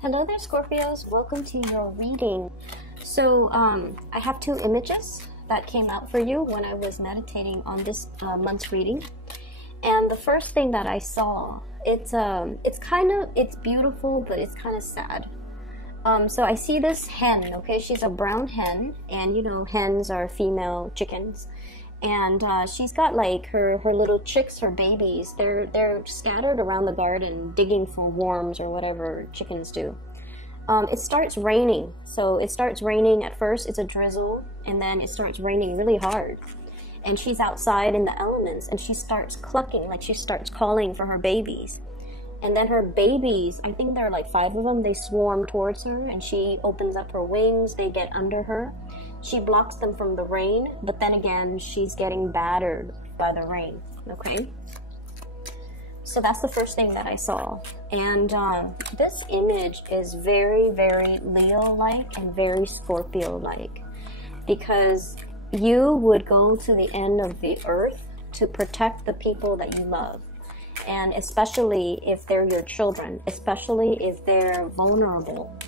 Hello there, Scorpios. Welcome to your reading. So I have two images that came out for you when I was meditating on this month's reading. And the first thing that I saw, it's beautiful, but it's kind of sad. So I see this hen, okay? She's a brown hen, and you know, hens are female chickens. And she's got like her little chicks, her babies. They're scattered around the garden digging for worms or whatever chickens do. It starts raining. So it starts raining. At first it's a drizzle, and then it starts raining really hard. And she's outside in the elements, and she starts clucking, like she starts calling for her babies. And then her babies, I think there are like 5 of them, they swarm towards her, and she opens up her wings, they get under her. She blocks them from the rain, but then again, she's getting battered by the rain, okay? So that's the first thing that I saw. And this image is very, very Leo-like and very Scorpio-like, because you would go to the end of the earth to protect the people that you love. And especially if they're your children, especially if they're vulnerable,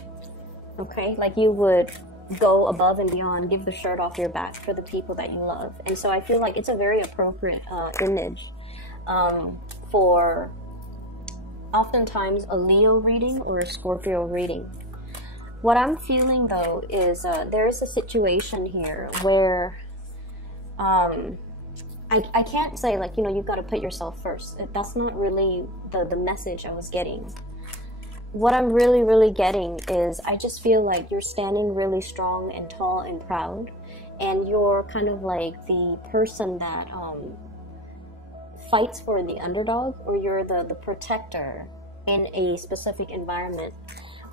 okay? Like you would go above and beyond, give the shirt off your back for the people that you love. And so I feel like it's a very appropriate image for oftentimes a Leo reading or a Scorpio reading. What I'm feeling though is there is a situation here where I can't say like, you know, you've got to put yourself first. That's not really the message I was getting. What I'm really getting is I just feel like you're standing really strong and tall and proud, and you're kind of like the person that fights for the underdog, or you're the protector in a specific environment.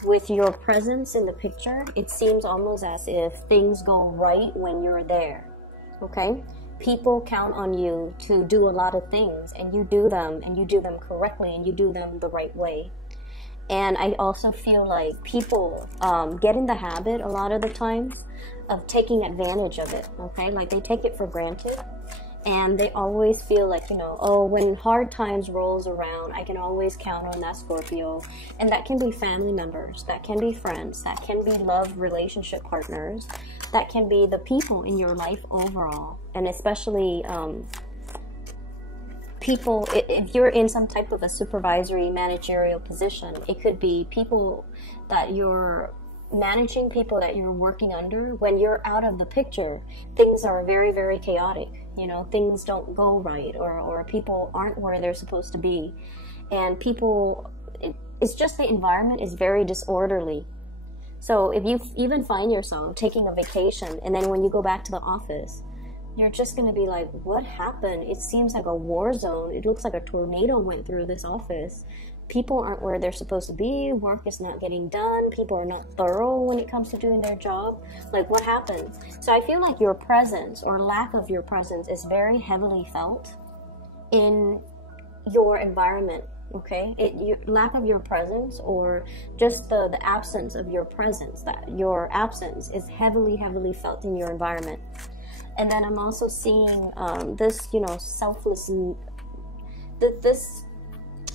With your presence in the picture, it seems almost as if things go right when you're there, okay? People count on you to do a lot of things, and you do them, and you do them correctly, and you do them the right way. And I also feel like people get in the habit a lot of the times of taking advantage of it, okay? Like they take it for granted, and they always feel like, you know, oh, when hard times rolls around, I can always count on that Scorpio. And that can be family members, that can be friends, that can be love relationship partners, that can be the people in your life overall. And especially people, if you're in some type of a supervisory managerial position, it could be people that you're managing, people that you're working under. When you're out of the picture, things are very chaotic. You know, things don't go right, or people aren't where they're supposed to be. And people, it's just the environment is very disorderly. So if you even find yourself taking a vacation, and then when you go back to the office, you're just going to be like, what happened? It seems like a war zone. It looks like a tornado went through this office. People aren't where they're supposed to be. Work is not getting done. People are not thorough when it comes to doing their job. Like, what happened? So I feel like your presence or lack of your presence is very heavily felt in your environment, okay? Lack of your presence, or just the absence of your presence, that your absence is heavily felt in your environment. And then I'm also seeing this, you know, selfless, this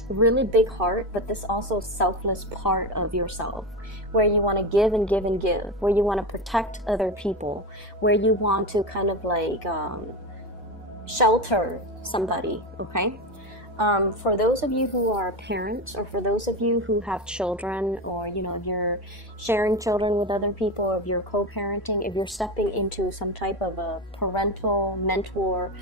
really big heart, but this also selfless part of yourself, where you want to give and give and give, where you want to protect other people, where you want to kind of like shelter somebody, okay? For those of you who are parents, or for those of you who have children, or, you know, if you're sharing children with other people, or if you're co-parenting, if you're stepping into some type of a parental, mentor,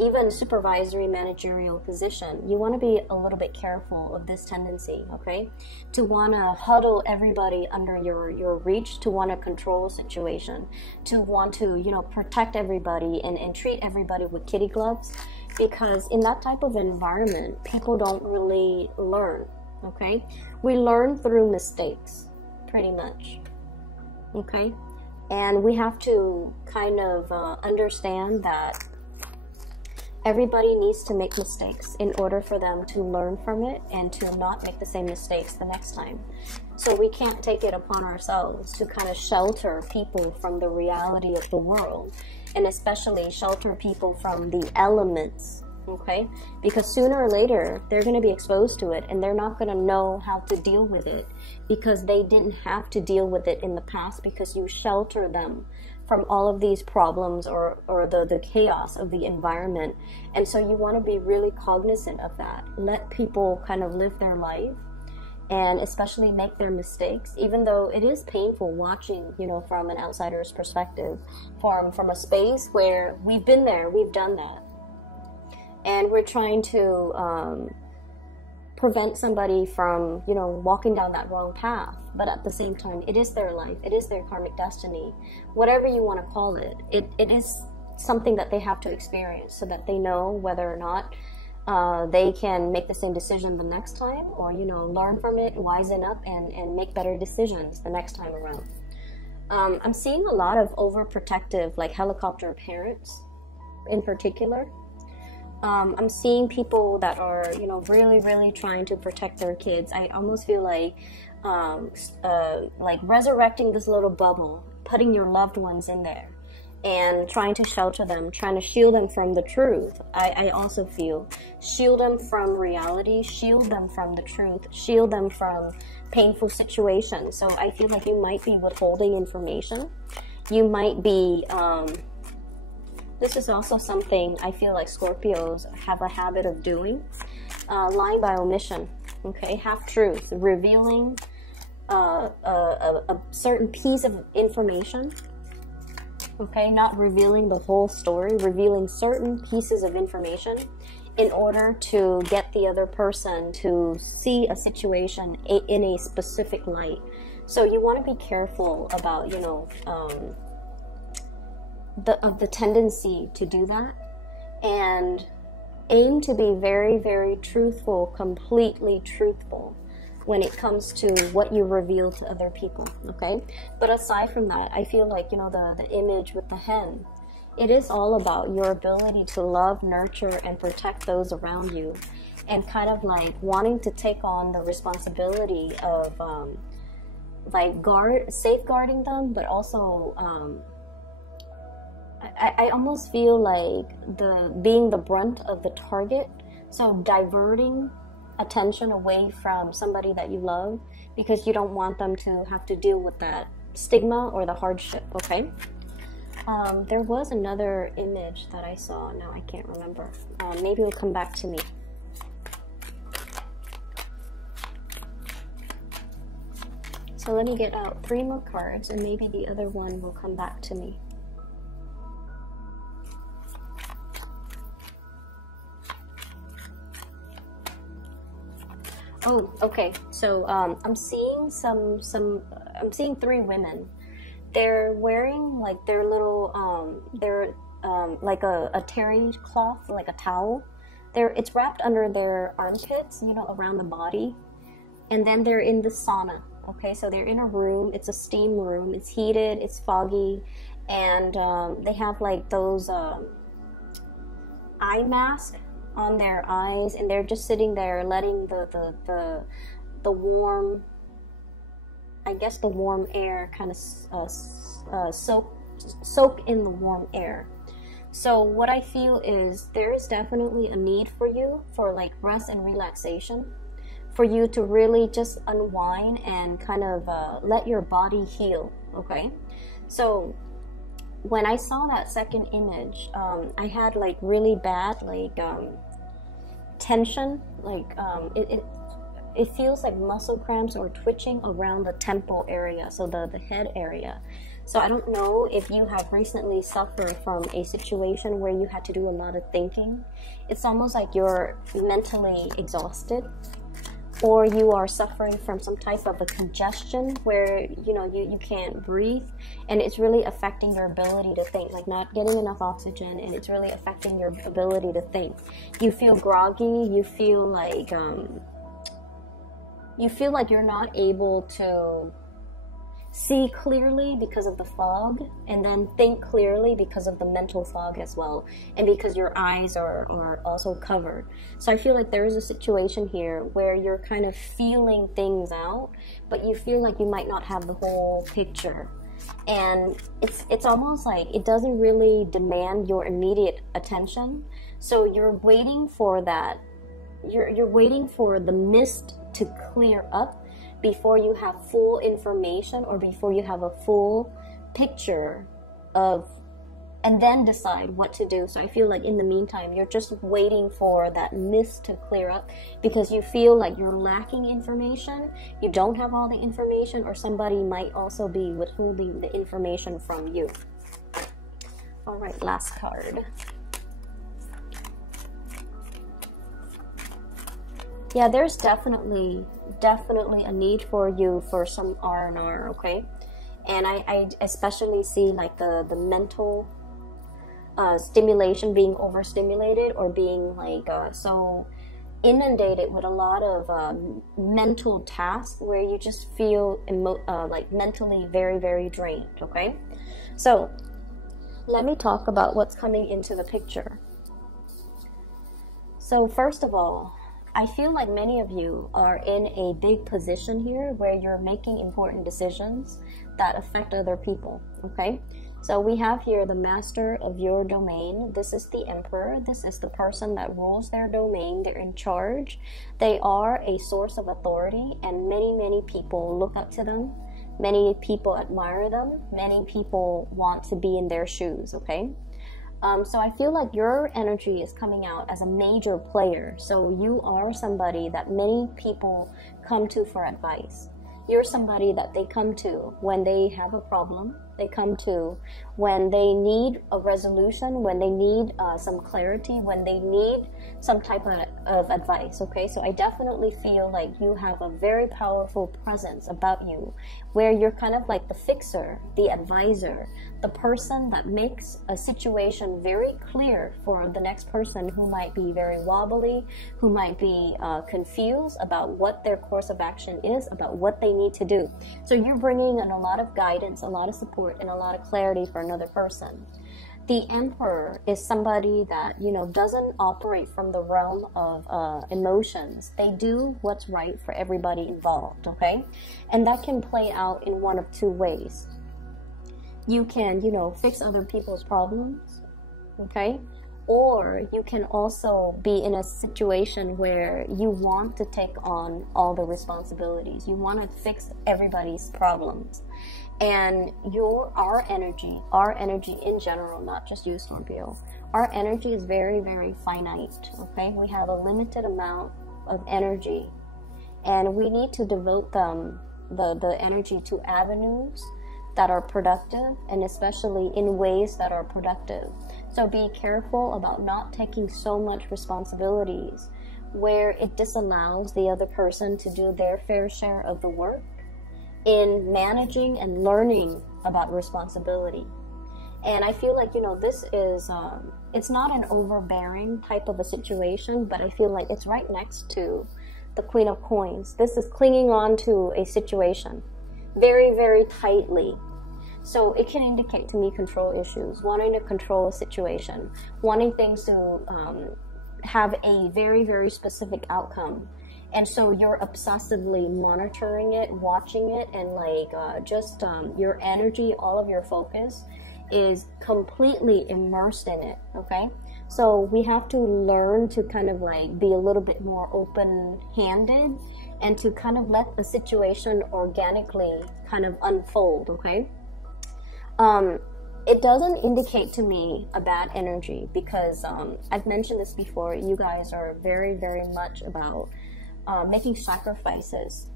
even supervisory managerial position, you want to be a little bit careful of this tendency, okay? To want to huddle everybody under your reach, to want to control a situation, to want to, you know, protect everybody and treat everybody with kitty gloves. Because in that type of environment, people don't really learn, okay? We learn through mistakes, pretty much, okay? And we have to kind of understand that everybody needs to make mistakes in order for them to learn from it and to not make the same mistakes the next time. So we can't take it upon ourselves to kind of shelter people from the reality of the world, and especially shelter people from the elements okay? Because sooner or later, they're going to be exposed to it, and they're not going to know how to deal with it because they didn't have to deal with it in the past, because you shelter them from all of these problems or the chaos of the environment. And so you want to be really cognizant of that. Let people kind of live their life, and especially make their mistakes, even though it is painful watching, you know, from an outsider's perspective, from a space where we've been there, we've done that. And we're trying to prevent somebody from, you know, walking down that wrong path. But at the same time, it is their life. It is their karmic destiny. Whatever you want to call it, it is something that they have to experience so that they know whether or not they can make the same decision the next time, or, you know, learn from it, wisen up, and make better decisions the next time around. I'm seeing a lot of overprotective, like helicopter parents in particular. I'm seeing people that are, you know, really, really trying to protect their kids. I almost feel like resurrecting this little bubble, putting your loved ones in there, and trying to shelter them, trying to shield them from the truth. I also feel shield them from reality, shield them from the truth, shield them from painful situations. So I feel like you might be withholding information. You might be, this is also something I feel like Scorpios have a habit of doing, lying by omission, okay, half-truth, revealing a certain piece of information, okay, not revealing the whole story, revealing certain pieces of information in order to get the other person to see a situation in a specific light. So you want to be careful about, you know, the tendency to do that, and aim to be very, very truthful, completely truthful when it comes to what you reveal to other people, okay? But aside from that, I feel like, you know, the image with the hen, it is all about your ability to love, nurture, and protect those around you, and kind of like wanting to take on the responsibility of like safeguarding them, but also I almost feel like being the brunt of the target, so diverting attention away from somebody that you love, because you don't want them to have to deal with that stigma or the hardship, okay? There was another image that I saw, now I can't remember. Maybe it'll come back to me. So let me get out 3 more cards, and maybe the other one will come back to me. Oh, okay. So I'm seeing I'm seeing 3 women. They're wearing like their little like a terry cloth, like a towel. It's wrapped under their armpits, you know, around the body, and then they're in the sauna. Okay, so they're in a room. It's a steam room. It's heated. It's foggy, and they have like those eye masks on their eyes, and they're just sitting there letting the warm, I guess the warm air kind of soak in the warm air. So what I feel is there is definitely a need for you for like rest and relaxation, for you to really just unwind and kind of let your body heal, okay? So when I saw that second image, I had like really bad like tension, like it feels like muscle cramps or twitching around the temple area, so the head area. So I don't know if you have recently suffered from a situation where you had to do a lot of thinking. It's almost like you're mentally exhausted, or you are suffering from some type of a congestion where, you know, you can't breathe, and it's really affecting your ability to think, like not getting enough oxygen, and it's really affecting your ability to think. You feel groggy, you feel like you're not able to see clearly because of the fog, and then think clearly because of the mental fog as well, and because your eyes are also covered. So I feel like there is a situation here where you're kind of feeling things out, but you feel like you might not have the whole picture. and it's almost like it doesn't really demand your immediate attention. So you're waiting for that. You're waiting for the mist to clear up before you have full information, or before you have a full picture of, and then decide what to do. So I feel like in the meantime, you're just waiting for that mist to clear up because you feel like you're lacking information. You don't have all the information, or somebody might also be withholding the information from you. All right, last card. Yeah, there's definitely a need for you for some R&R, okay? And I especially see like the mental stimulation, being overstimulated, or being like so inundated with a lot of mental tasks where you just feel like mentally very, very drained, okay? So let me talk about what's coming into the picture. So first of all, I feel like many of you are in a big position here where you're making important decisions that affect other people, okay? So we have here the master of your domain. This is the emperor. This is the person that rules their domain. They're in charge. They are a source of authority, and many people look up to them. Many people admire them. Many people want to be in their shoes, okay? So I feel like your energy is coming out as a major player. So you are somebody that many people come to for advice. You're somebody that they come to when they have a problem. They come to when they need a resolution, when they need some clarity, when they need some type of advice, okay? So I definitely feel like you have a very powerful presence about you, where you're kind of like the fixer, the advisor, the person that makes a situation very clear for the next person who might be very wobbly, who might be confused about what their course of action is, about what they need to do. So you're bringing in a lot of guidance, a lot of support, and a lot of clarity for another person. The emperor is somebody that, you know, doesn't operate from the realm of emotions. They do what's right for everybody involved, okay? And that can play out in one of two ways. You can, you know, fix other people's problems, okay? Or you can also be in a situation where you want to take on all the responsibilities. You want to fix everybody's problems. And our energy in general, not just you, Scorpio, our energy is very, very finite, okay? We have a limited amount of energy, and we need to devote the energy to avenues that are productive, and especially in ways that are productive. So be careful about not taking so much responsibilities where it disallows the other person to do their fair share of the work in managing and learning about responsibility. And I feel like, you know, this is it's not an overbearing type of a situation, but I feel like it's right next to the Queen of Coins. This is clinging on to a situation very, very tightly. So it can indicate to me control issues, wanting to control a situation, wanting things to have a very, very specific outcome. And so you're obsessively monitoring it, watching it, and like your energy, all of your focus is completely immersed in it, okay? So we have to learn to kind of like be a little bit more open-handed and to kind of let the situation organically kind of unfold, okay? It doesn't indicate to me a bad energy because I've mentioned this before. You guys are very, very much about making sacrifices,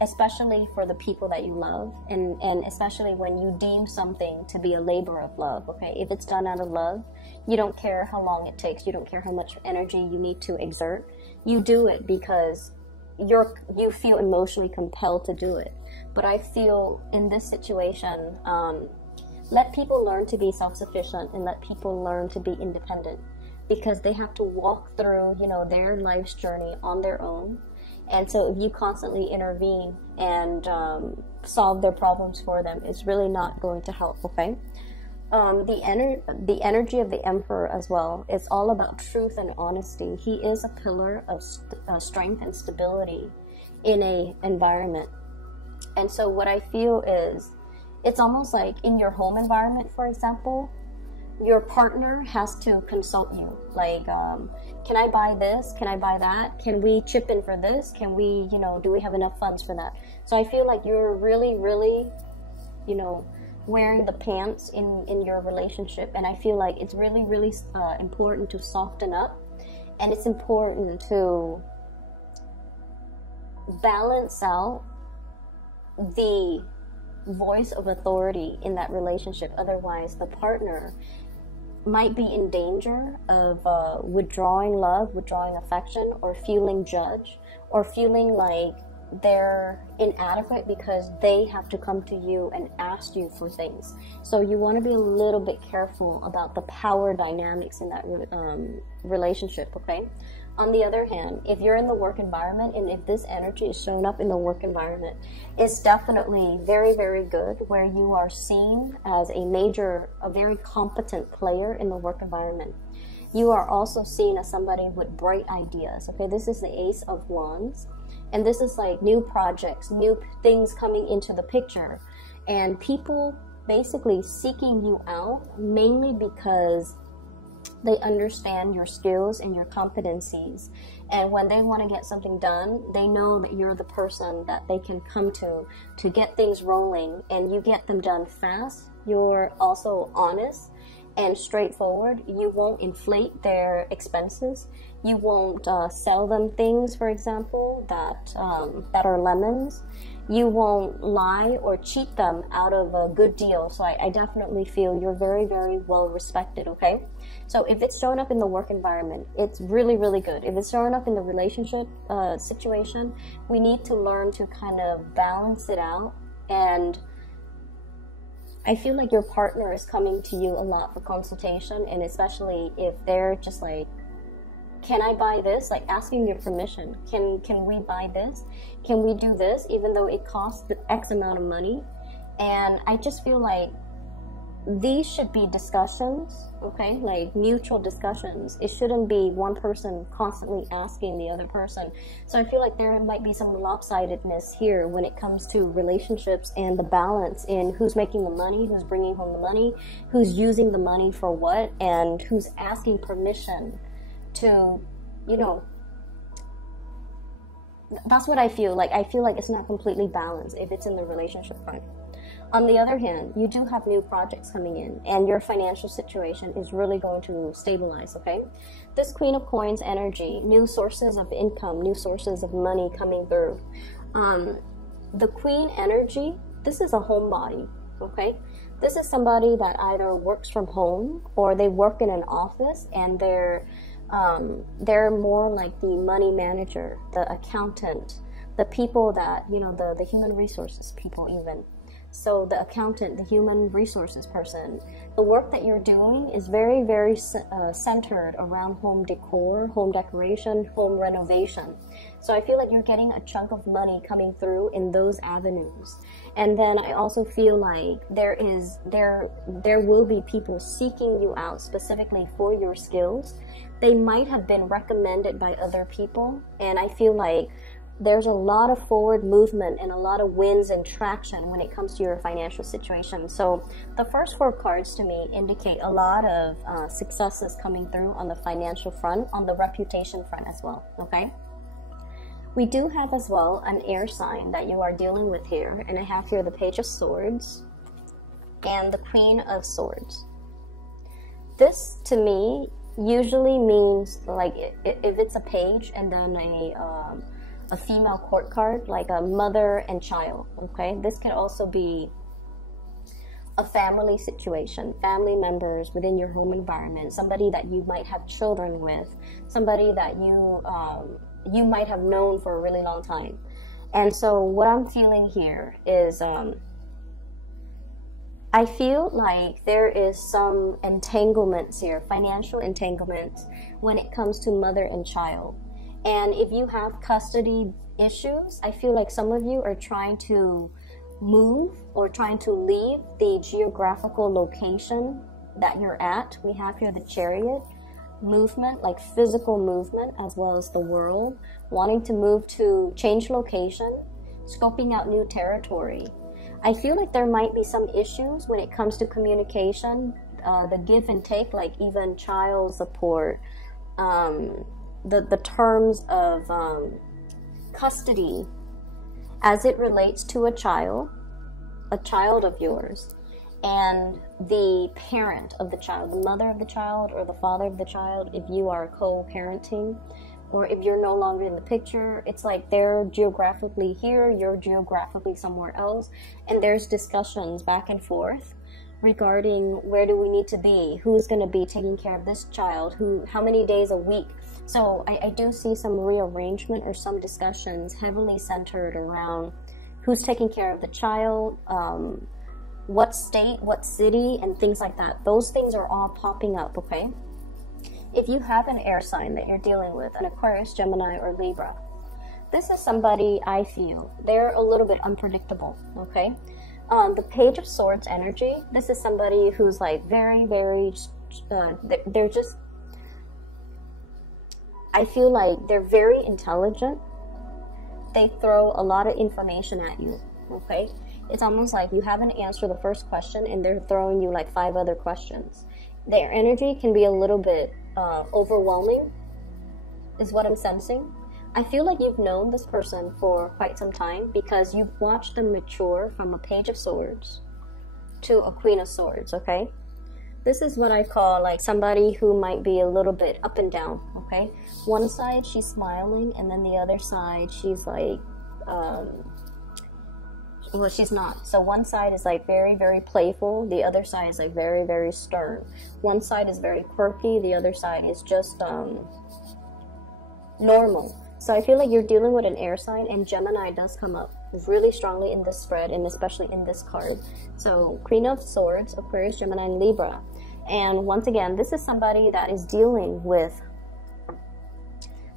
especially for the people that you love, and especially when you deem something to be a labor of love, okay? If it's done out of love, you don't care how long it takes, you don't care how much energy you need to exert. You do it because you feel emotionally compelled to do it. But I feel in this situation, let people learn to be self-sufficient and let people learn to be independent, because they have to walk through, you know, their life's journey on their own. And so if you constantly intervene and solve their problems for them, it's really not going to help, okay? The energy of the Emperor as well, it's all about truth and honesty. He is a pillar of strength and stability in a environment. And so what I feel is it's almost like in your home environment, for example, your partner has to consult you. Like, can I buy this? Can I buy that? Can we chip in for this? Can we, you know, do we have enough funds for that? So I feel like you're really, really, you know, wearing the pants in your relationship. And I feel like it's really, really important to soften up. And it's important to balance out the voice of authority in that relationship. Otherwise, the partner might be in danger of withdrawing love, withdrawing affection, or feeling judged, or feeling like they're inadequate because they have to come to you and ask you for things. So you want to be a little bit careful about the power dynamics in that relationship, okay? On the other hand, if you're in the work environment, and if this energy is showing up in the work environment, it's definitely very, very good, where you are seen as a very competent player in the work environment. You are also seen as somebody with bright ideas, okay? This is the Ace of Wands, and this is like new projects, new things coming into the picture, and people basically seeking you out mainly because they understand your skills and your competencies. And when they want to get something done, they know that you're the person that they can come to get things rolling, and you get them done fast. You're also honest and straightforward. You won't inflate their expenses. You won't sell them things, for example, that are lemons. You won't lie or cheat them out of a good deal. So I definitely feel you're very, very well respected, okay? So if it's showing up in the work environment, it's really, really good. If it's showing up in the relationship situation, we need to learn to kind of balance it out. And I feel like your partner is coming to you a lot for consultation, and especially if they're just like, can I buy this? Like asking your permission. Can we buy this? Can we do this? Even though it costs X amount of money. And I just feel like these should be discussions, okay? Like mutual discussions. It shouldn't be one person constantly asking the other person. So I feel like there might be some lopsidedness here when it comes to relationships and the balance in who's making the money, who's bringing home the money, who's using the money for what, and who's asking permission to, you know, that's what I feel like. I feel like it's not completely balanced if it's in the relationship front. On the other hand, you do have new projects coming in, and your financial situation is really going to stabilize, okay? This Queen of Coins energy, new sources of income, new sources of money coming through. The Queen energy, this is a homebody, okay? This is somebody that either works from home or they work in an office, and they're more like the money manager, the accountant, the people that, you know, the human resources people even. So the accountant, the human resources person, the work that you're doing is very, very centered around home decor, home decoration, home renovation. So I feel like you're getting a chunk of money coming through in those avenues. And then I also feel like there will be people seeking you out specifically for your skills. They might have been recommended by other people, and I feel like there's a lot of forward movement and a lot of wins and traction when it comes to your financial situation. So the first 4 cards to me indicate a lot of successes coming through on the financial front, on the reputation front as well, okay? We do have as well an air sign that you are dealing with here, and I have here the Page of Swords and the Queen of Swords. This to me usually means, like, if it's a page and then a female court card, like a mother and child, okay? This could also be a family situation, family members within your home environment, somebody that you might have children with, somebody that you might have known for a really long time. And so what I'm feeling here is I feel like there is some entanglements here, financial entanglements, when it comes to mother and child. And if you have custody issues, I feel like some of you are trying to move or trying to leave the geographical location that you're at. We have here the Chariot movement, like physical movement, as well as the world, wanting to move to change location, scoping out new territory. I feel like there might be some issues when it comes to communication, the give and take, like even child support, the terms of custody as it relates to a child of yours, and the parent of the child, the mother of the child or the father of the child, if you are co-parenting, or if you're no longer in the picture. It's like they're geographically here, you're geographically somewhere else, and there's discussions back and forth regarding where do we need to be, who's going to be taking care of this child, how many days a week. So I do see some rearrangement or some discussions heavily centered around who's taking care of the child, what state, what city, and things like that. Those things are all popping up, okay? If you have an air sign that you're dealing with, an Aquarius, Gemini, or Libra, this is somebody, I feel, they're a little bit unpredictable, okay? The Page of Swords energy, this is somebody who's like very, very, they're just, I feel like they're very intelligent. They throw a lot of information at you, okay? It's almost like you haven't answered the first question and they're throwing you like 5 other questions. Their energy can be a little bit overwhelming, is what I'm sensing. I feel like you've known this person for quite some time because you've watched them mature from a Page of Swords to a Queen of Swords, okay? This is what I call like somebody who might be a little bit up and down, okay? One side she's smiling, and then the other side she's like, well, she's not. So one side is like very, very playful. The other side is like very, very stern. One side is very quirky. The other side is just normal. So I feel like you're dealing with an air sign, and Gemini does come up really strongly in this spread, and especially in this card. So Queen of Swords, Aquarius, Gemini, and Libra. And once again, this is somebody that is dealing with,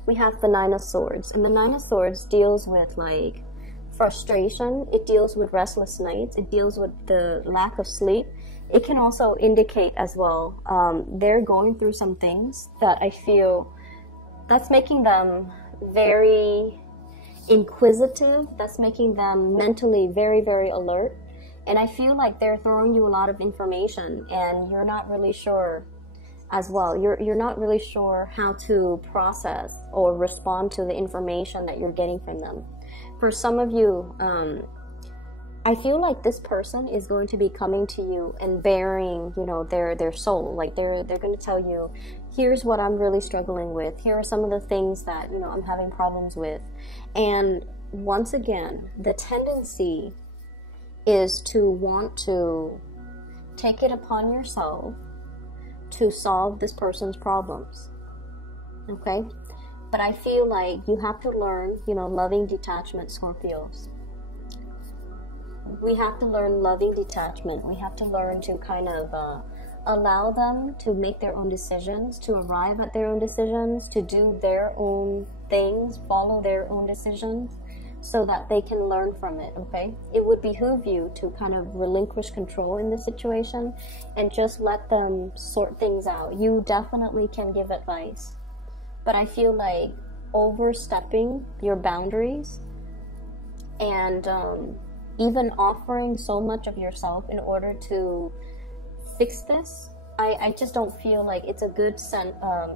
we have the Nine of Swords. And the Nine of Swords deals with like frustration. It deals with restless nights. It deals with the lack of sleep. It can also indicate as well, they're going through some things that I feel that's making them very inquisitive. That's making them mentally very, very alert. And I feel like they're throwing you a lot of information and you're not really sure as well. You're not really sure how to process or respond to the information that you're getting from them. For some of you, I feel like this person is going to be coming to you and bearing, you know, their soul. Like they're going to tell you, here's what I'm really struggling with. Here are some of the things that, you know, I'm having problems with. And once again, the tendency is to want to take it upon yourself to solve this person's problems. Okay? But I feel like you have to learn, you know, loving detachment, Scorpios. We have to learn loving detachment. We have to learn to kind of allow them to make their own decisions, to arrive at their own decisions, to do their own things, follow their own decisions, so that they can learn from it, okay? It would behoove you to kind of relinquish control in this situation and just let them sort things out. You definitely can give advice, but I feel like overstepping your boundaries and even offering so much of yourself in order to fix this, I just don't feel like it's a good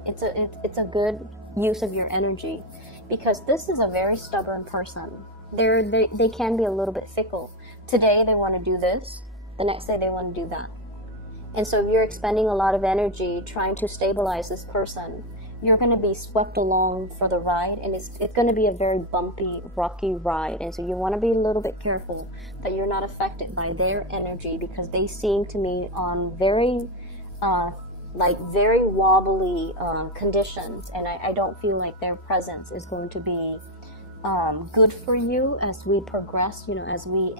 it's a good use of your energy, because this is a very stubborn person. They can be a little bit fickle. Today they want to do this, the next day they want to do that. And so if you're expending a lot of energy trying to stabilize this person, you're going to be swept along for the ride, and it's going to be a very bumpy, rocky ride. And so you want to be a little bit careful that you're not affected by their energy, because they seem to me on very very wobbly conditions, and I don't feel like their presence is going to be good for you as we progress, you know, as we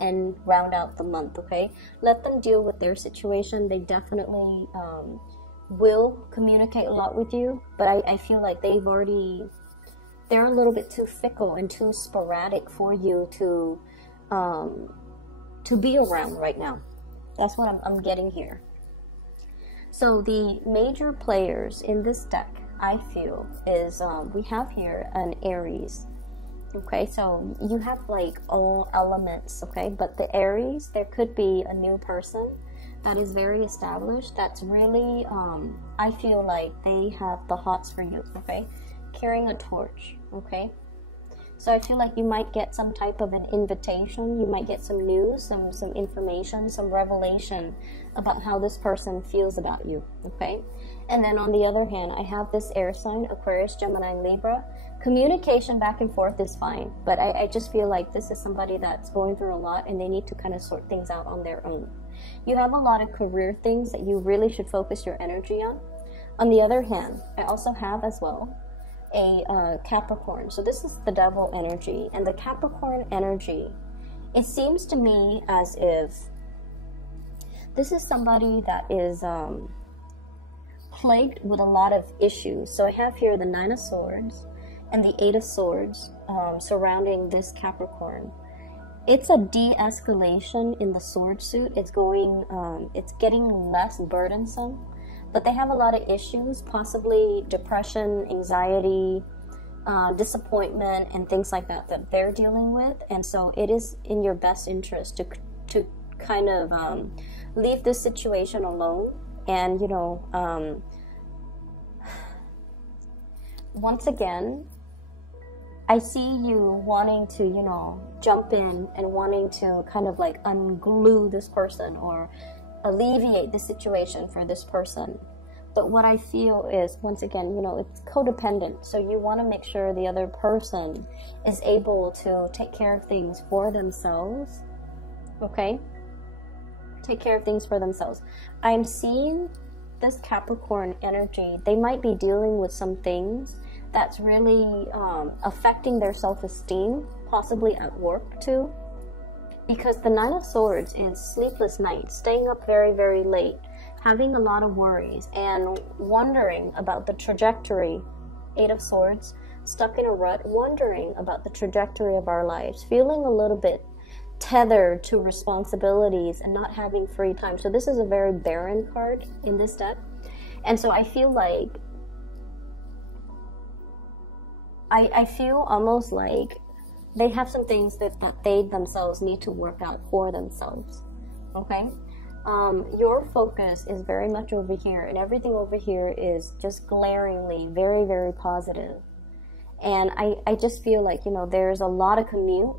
round out the month, okay? Let them deal with their situation. They definitely will communicate a lot with you, but I feel like they're a little bit too fickle and too sporadic for you to be around right now. That's what I'm getting here. So the major players in this deck, I feel, is we have here an Aries, Okay, so you have like all elements, okay? But the Aries, there could be a new person that is very established, that's really, I feel like they have the hots for you, okay? Carrying a torch, okay? So I feel like you might get some type of an invitation, you might get some news, some information, some revelation about how this person feels about you, okay? And then on the other hand, I have this air sign, Aquarius, Gemini, Libra. Communication back and forth is fine, but I just feel like this is somebody that's going through a lot and they need to kind of sort things out on their own. You have a lot of career things that you really should focus your energy on. On the other hand, I also have as well a Capricorn. So this is the devil energy, and the Capricorn energy, it seems to me as if this is somebody that is plagued with a lot of issues. So I have here the Nine of Swords and the Eight of Swords surrounding this Capricorn. It's a de-escalation in the sword suit. It's going, it's getting less burdensome, but they have a lot of issues, possibly depression, anxiety, disappointment, and things like that that they're dealing with. And so it is in your best interest to kind of leave this situation alone. And, you know, once again, I see you wanting to, you know, jump in and wanting to kind of like unglue this person or alleviate the situation for this person. But what I feel is, once again, you know, it's codependent. So you want to make sure the other person is able to take care of things for themselves. Okay? Take care of things for themselves. I'm seeing this Capricorn energy. They might be dealing with some things that's really affecting their self-esteem, possibly at work too. Because the Nine of Swords is sleepless nights, staying up very, very late, having a lot of worries, and wondering about the trajectory. Eight of Swords, stuck in a rut, wondering about the trajectory of our lives, feeling a little bit tethered to responsibilities and not having free time. So this is a very barren card in this deck. And so I feel like, I feel almost like they have some things that they themselves need to work out for themselves, okay? Your focus is very much over here, and everything over here is just glaringly very, very positive. And I just feel like, you know, there's a lot of commute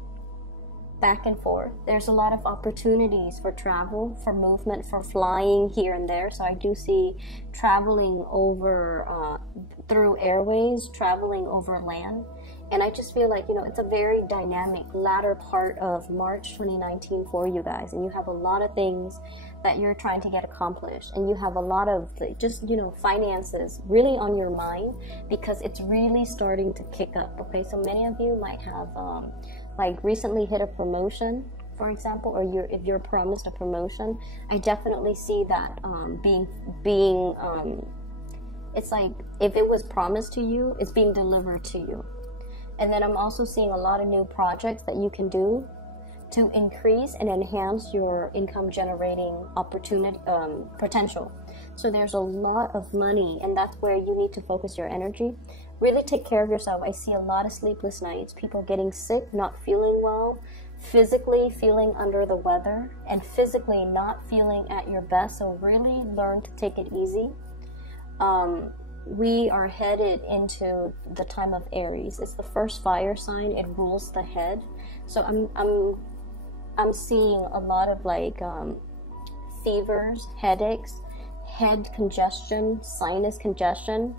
back and forth. There's a lot of opportunities for travel, for movement, for flying here and there. So I do see traveling over through airways, traveling over land. And I just feel like, you know, it's a very dynamic latter part of March 2019 for you guys. And you have a lot of things that you're trying to get accomplished. And you have a lot of just, you know, finances really on your mind, because it's really starting to kick up. Okay, so many of you might have like recently hit a promotion, for example, or if you're promised a promotion. I definitely see that being it's like if it was promised to you, it's being delivered to you. And then I'm also seeing a lot of new projects that you can do to increase and enhance your income generating opportunity potential. So there's a lot of money, and that's where you need to focus your energy. Really take care of yourself. I see a lot of sleepless nights, people getting sick, not feeling well, physically feeling under the weather, and physically not feeling at your best. So really learn to take it easy. We are headed into the time of Aries. It's the first fire sign. It rules the head. So I'm seeing a lot of like fevers, headaches, head congestion, sinus congestion,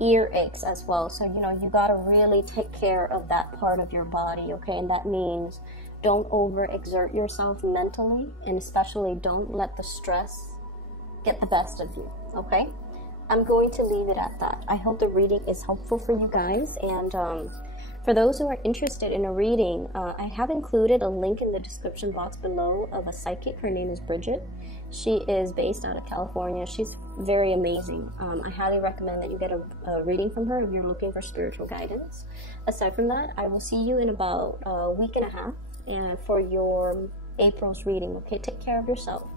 ear aches as well. So, you know, you got to really take care of that part of your body, okay? And that means don't overexert yourself mentally, and especially don't let the stress get the best of you, okay? I'm going to leave it at that. I hope the reading is helpful for you guys. And for those who are interested in a reading, I have included a link in the description box below of a psychic. Her name is Bridget. She is based out of California. She's very amazing. I highly recommend that you get a reading from her if you're looking for spiritual guidance. Aside from that, I will see you in about a week and a half for your April's reading. Okay, take care of yourself.